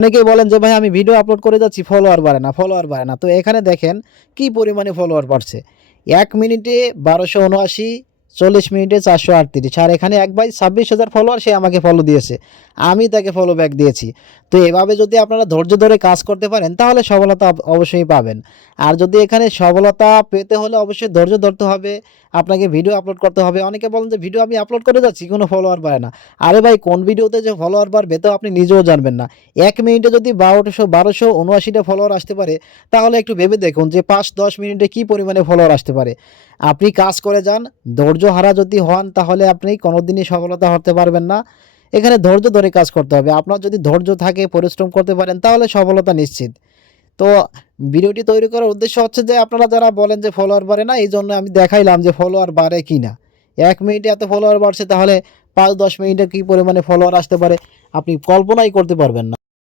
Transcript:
অনেকেই বলেন যে ভাই আমি ভিডিও আপলোড করে যাচ্ছি, ফলোয়ার বাড়ে না, ফলোয়ার বাড়ে না। তো এখানে দেখেন কি পরিমাণে ফলোয়ার বাড়ছে। ১ মিনিটে ১২৭৯, ৪০ মিনিটে ৪৩৮। আর এখানে এক ভাই ২৬,০০০ ফলোয়ার, সে আমাকে ফলো দিয়েছে। আমি তাকে ফলো ব্যাক দিয়েছি। তো এভাবে যদি আপনারা ধৈর্য ধরে কাজ করতে পারেন তাহলে সফলতা অবশ্যই পাবেন। আর যদি এখানে সফলতা পেতে হলে অবশ্যই ধৈর্য ধরতে হবে। আপনাকে ভিডিও আপলোড করতে হবে। অনেকে বলেন যে ভিডিও আমি আপলোড করে যাচ্ছি, কোনো ফলোয়ার বাড়ে না। আরে ভাই, কোন ভিডিওতে যে ফলোয়ার বাড়বে তো আপনি নিজেও জানবেন না। ১ মিনিটে যদি ১২৭৯টা ফলোয়ার আসতে পারে, তাহলে একটু ভেবে দেখুন যে ৫-১০ মিনিটে কি পরিমাণে ফলোয়ার আসতে পারে। আপনি কাজ করে যান, ধৈর্যহারা যদি হন তাহলে আপনি কোনোদিনই সফলতা হতে পারবেন না। এখানে ধৈর্য ধরে কাজ করতে হবে। আপনার যদি ধৈর্য থাকে, পরিশ্রম করতে পারেন তাহলে সফলতা নিশ্চিত। তো ভিডিওটি তৈরি করার উদ্দেশ্য হচ্ছে যে আপনারা যারা বলেন যে ফলোয়ার বাড়ে না, এইজন্য আমি দেখাইলাম যে ফলোয়ার বাড়ে কিনা। ১ মিনিটে এত ফলোয়ার বাড়ছে, তাহলে ৫-১০ মিনিটে কি পরিমাণে ফলোয়ার আসতে পারে আপনি কল্পনাই করতে পারবেন না।